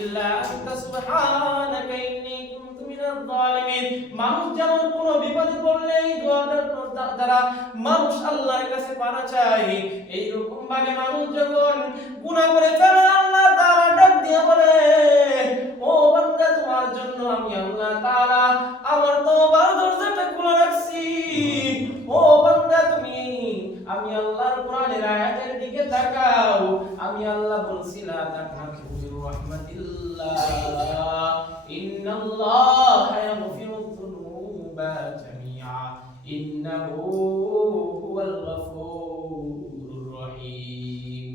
ইল্লা আনতা সুবহানাকা ইন্নী কুনতু মিনাজ জালিমিন। মানুষ যেমন কোনো বিপদে পড়লে এই দোয়াটার দ্বারা মানুষ আল্লাহর কাছে পানা চায়, এইরকম ভাবে মানুষ যখন গুনাহ করে ফেলে আল্লাহ তাআলা ডাক দিয়ে বলে, ও বান্দা তোমার জন্য আমি আল্লাহ তাআলা আমার তওবার দরজাটা খুলে রাখছি। ও বান্দা তুমি আমি আল্লাহর কোরআনের আয়াতের দিকে তাকাও। আমি আল্লাহ বলছি লা তাকনাতু মির রাহমাতিল্লাহ ইন্নাল্লাহা ইয়াগফিরুয যুনুবা জামিআ ইন্নাহু হুয়াল গফুরুর রহিম।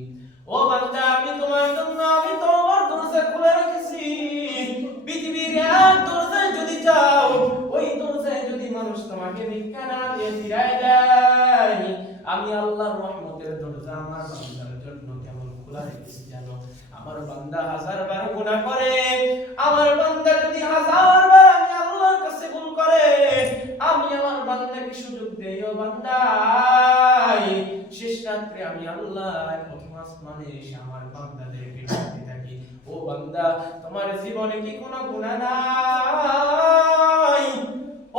ও বান্দা আমি তোমার জন্য আমি তওবার দরজা খুলে রেখেছি। পৃথিবীর এক দরজায় যদি যাও, ওই দরজায় যদি মানুষ তোমাকে ভিক্ষা না দিয়ে ফিরায় দেয়, আমি আল্লাহর রহমতের দরজা আমার বান্দার জন্য কেমন খোলা রেখেছি জানো? আমার বান্দা 1000 বার গুনাহ করে, আমার বান্দা যদি 1000 বার আমি আল্লাহর কাছে ভুল করে, আমি আমার বান্দাকে সুযোগ দেই, ও বান্দা শেষ রাত্রে আমি আল্লাহ প্রথম আসমানে এসে আমার বান্দাদেরকে ডাকতে থাকি, ও বান্দা তোমার জীবনে কি কোনো গুনাহ নাই?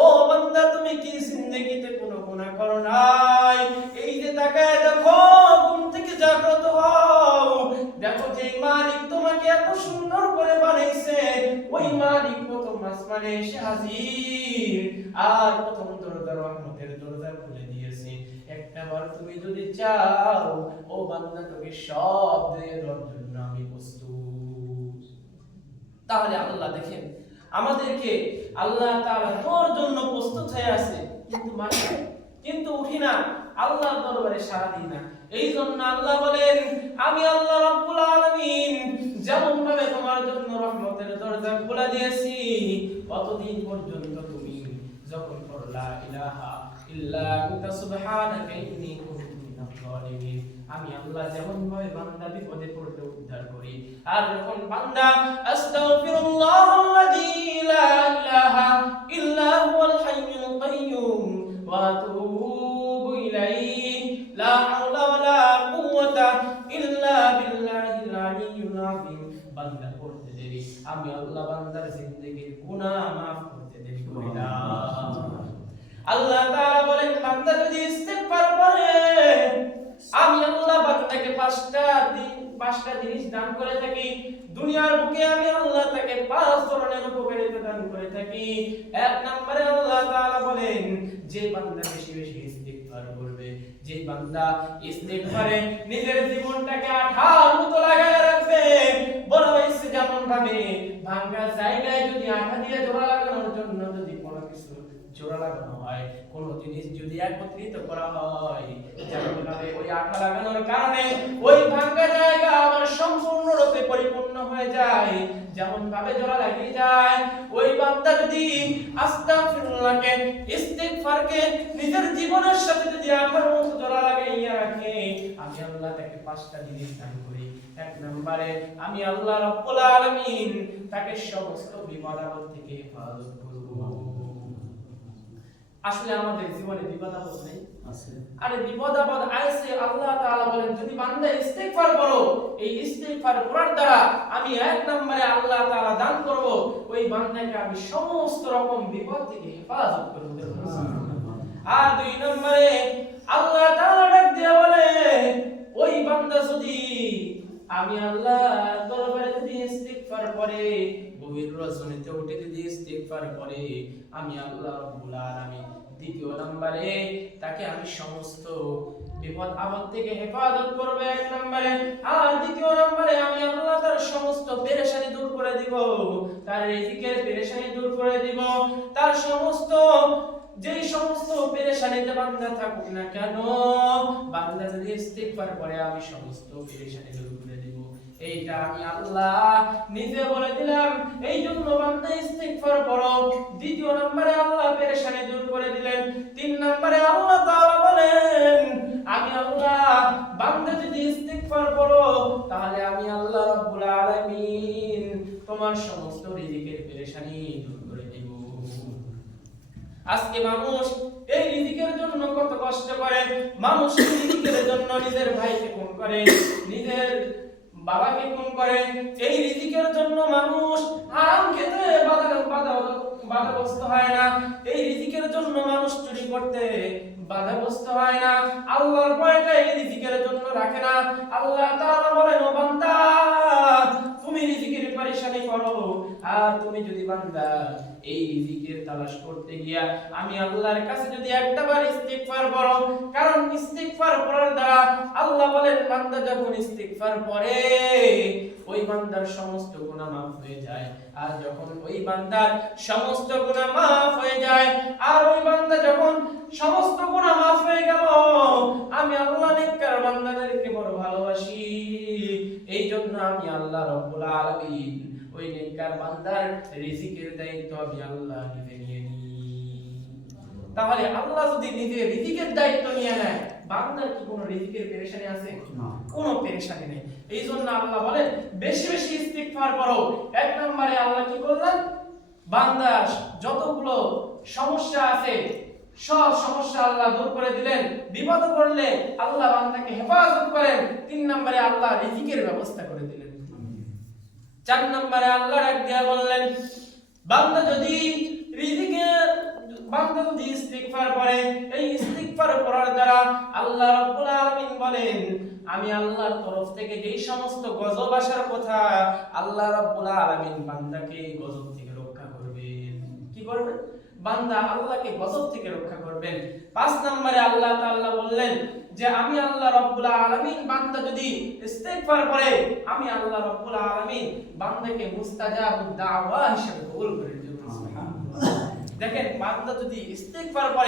ও বান্দা তুমি কি জিন্দেগিতে কোনো গুনাহ করো নাই? এই যে তাকায় দেখো, ঘুম থেকে জাগ্রত হও, দেখো যে মালিক তোমাকে এত সুন্দর করে বানাইছে, ওই মালিক প্রথম আসমানে এসে হাজির, আর প্রথম দরজা রহমতের দরজা খুলে দিয়েছে। একটাবার তুমি যদি চাও, ও বান্দা তোকে সব দিয়ে দেওয়ার জন্য আমি প্রস্তুত। তাহলে আল্লাহ দেখেন আমাদেরকে আল্লাহ তাআলা তোর জন্য প্রস্তুত হয়ে আছে, কিন্তু উঠি না, আল্লাহর দরবারে সাড়া দিই না। এই জন্য আল্লাহ বলেন, আমি আল্লাহ রাব্বুল আলামিন যেমন ভাবে তোমার জন্য রহমতের দরজা খোলা দিয়েছি, কতদিন পর্যন্ত তুমি যখন লা ইলাহা ইল্লা আনতা সুবহানাকা ইন্নী কুনতু মিনাজ জালিমিন, আমি আল্লাহ যেমন ভাবে বান্দা বিপদে পড়লে উদ্ধার করি, আর যখন বান্দা আস্তাগফিরুল্লাহাল্লাযী লা ইলাহা ইল্লা হুয়াল হাইয়ুল কাইয়্যুম ওয়া আতুবু ইলাইহি লা হাওলা ওয়ালা কুওয়াতা ইল্লা বিল্লাহিল আলিয়্যিল আযীম, বান্দা পড়তে দেরি, আমি আল্লাহ বান্দার জিন্দেগীর গুনাহ মাফ করতে দেরি করি না। আল্লাহ তাআলা বলেন, বান্দা যদি ইস্তিগফার করে, আমি আল্লাহ বান্দাকে পাঁচটা জিনিস দান করে থাকি। দুনিয়ার বুকে আমি আল্লাহ তাকে 5 ধরনের উপকারিতা দান করে থাকি। এক নম্বরে আল্লাহ তাআলা বলেন, যে বান্দা বেশি বেশি ইস্তিগফার করবে, যে বান্দা ইস্তিগফারে নিজের জীবনটাকে আঠার মতো লাগায় রাখবে, বলা হয়েছে যেমন ভাবে ভাঙা জায়গায় যদি আঠা দিয়ে জোড়া লাগানোর জন্য যদি কোনো কিছু জোড়া লাগানো হয়, কোন জিনিস যদি একত্রিত করা হয়, যেমন ভাবে ওই আঠা লাগানোর কারণে ওই ভাঙা জায়গা আবার সম্পূর্ণরূপে পরিপূর্ণ হয়ে যায়, যেমন ভাবে জোড়া লাগিয়ে যায়, ওই বান্দা যদি আস্তাগফিরুল্লাহকে ইস্তিগফারকে নিজের জীবনের সাথে যদি আঠার মতো জোড়া লাগাইয়া রাখে, আমি আল্লাহ তাকে 5টা জিনিস দান করি। এক নম্বরে আমি আল্লাহ রাব্বুল আলামিন তাকে সমস্ত বিপদ আপদ থেকে হেফাজত করব। আসলে আমাদের জীবনে বিপদ আপদ নেই আছে? আরে বিপদ আপদ আইছে, আল্লাহ তাআলা বলেন যদি বান্দা ইস্তিগফার করো, এই ইস্তিগফার করার দ্বারা আমি এক নম্বরে আল্লাহ তাআলা দান করব, ওই বান্দাকে আমি সমস্ত রকম বিপদ থেকে হেফাজত করব। আর 2 নম্বরে আল্লাহ তাআলা ডাক দিয়ে বলে, ওই বান্দা যদি আমি আল্লাহর দরবারে যদি ইস্তিগফার করে, গভীর রজনীতে উঠে যদি ইস্তিগফার করে, আমি আল্লাহ রাব্বুল আলামিন 2 নম্বরে তাকে আমি সমস্ত বিপদ আপদ থেকে হেফাজত করব 1 নম্বরে। আর 2 নম্বরে আমি আল্লাহ তার সমস্ত পেরেশানি দূর করে দিব, তার রিজিকের পেরেশানি দূর করে দিব, তার সমস্ত যেই সমস্ত পেরেশানিতে বান্দা থাকুক না কেন, বান্দা যদি ইস্তিগফার করে আমি সমস্ত পেরেশানি দূর করে দেব। এইটা আমি আল্লাহ নিজে বলে দিলাম। এই জন্য বান্দা ইস্তিগফার করো। 2 নম্বরে আল্লাহ পেরেশানি দূর করে দিলেন। 3 নম্বরে আল্লাহ তাআলা বলেন, আমি আল্লাহ বান্দা যদি ইস্তিগফার করো, তাহলে আমি আল্লাহ রাব্বুল আলামিন তোমার সমস্ত রিজিকের পেরেশানি দূর করে দেব। আজকে মানুষ এই রিজিকের জন্য কত কষ্ট করে, মানুষ রিজিকের জন্য নিজের ভাইকে খুন করে, নিজের বাবাকে খুন করে, এই রিজিকের জন্য মানুষ হারাম খেতে বাধাগ্রস্ত হয় না, এই রিজিকের জন্য মানুষ চুরি করতে বাধাগ্রস্ত হয় না, আল্লাহর ভয়টা এই রিজিকের জন্য রাখে না। আল্লাহ তাআলা বলেন, ও বান্দা তুমি রিজিকের পরেশানি করো, আর তুমি যদি বান্দা এই রিজিকের তালাশ করতে গিয়া আমি আল্লাহর কাছে যদি একটাবার ইস্তিগফার করো, কারণ ইস্তিগফার করার দ্বারা আল্লাহ বলেন বান্দা যখন ইস্তিগফার করে ওই বান্দার সমস্ত গুনাহ মাফ হয়ে যায়, আর যখন ওই বান্দার সমস্ত গুনাহ মাফ হয়ে যায়, আর ওই বান্দা যখন সমস্ত গুনাহ মাফ হয়ে গেল, আমি আল্লাহ নেককার বান্দাদেরকে বড় ভালোবাসি, এই জন্য আমি আল্লাহ রাব্বুল আলামিন ওই নেককার বান্দার রিজিকের দায়িত্ব আমি আল্লাহ নিজে নিয়ে নিই। তাহলে আল্লাহ যদি নিজে রিজিকের দায়িত্ব নিয়ে নেয়, বান্দার কি কোনো রিজিকের পেরেশানি আছে? কোনো পেরেশানি নেই। এই জন্য আল্লাহ বলেন বেশি বেশি ইস্তিগফার করো। এক নম্বরে আল্লাহ কি করলেন, বান্দা যতগুলো সমস্যা আছে সব সমস্যা আল্লাহ দূর করে দিলেন, বিপদ পড়লে আল্লাহ বান্দাকে হেফাজত করেন। 3 নম্বরে আল্লাহ রিজিকের ব্যবস্থা করে দিলেন। 4 নম্বরে আল্লাহ ডাক দিয়া বললেন, বান্দা যদি ইস্তিগফার করে, এই ইস্তিগফার করার দ্বারা আল্লাহ রাব্বুল আলামিন বলেন আমি আল্লাহর তরফ থেকে যেই সমস্ত গজব আসার কথা, আল্লাহ রাব্বুল আলামিন বান্দাকে গজব থেকে রক্ষা করবেন। কি করবেন? বান্দা আল্লাহকে গজব থেকে রক্ষা করবেন। 5 নম্বরে আল্লাহ তাআলা বললেন যে আমি আল্লাহ রাব্বুল আলামিন বান্দা যদি ইস্তিগফার করে, আমি আল্লাহ রাব্বুল আলামিন বান্দাকে মুস্তাজাবুদ দাওয়া হিসেবে কবুল করে নেব। সুবহানাল্লাহ। দেখেন বান্দা যদি ইস্তিগফার করে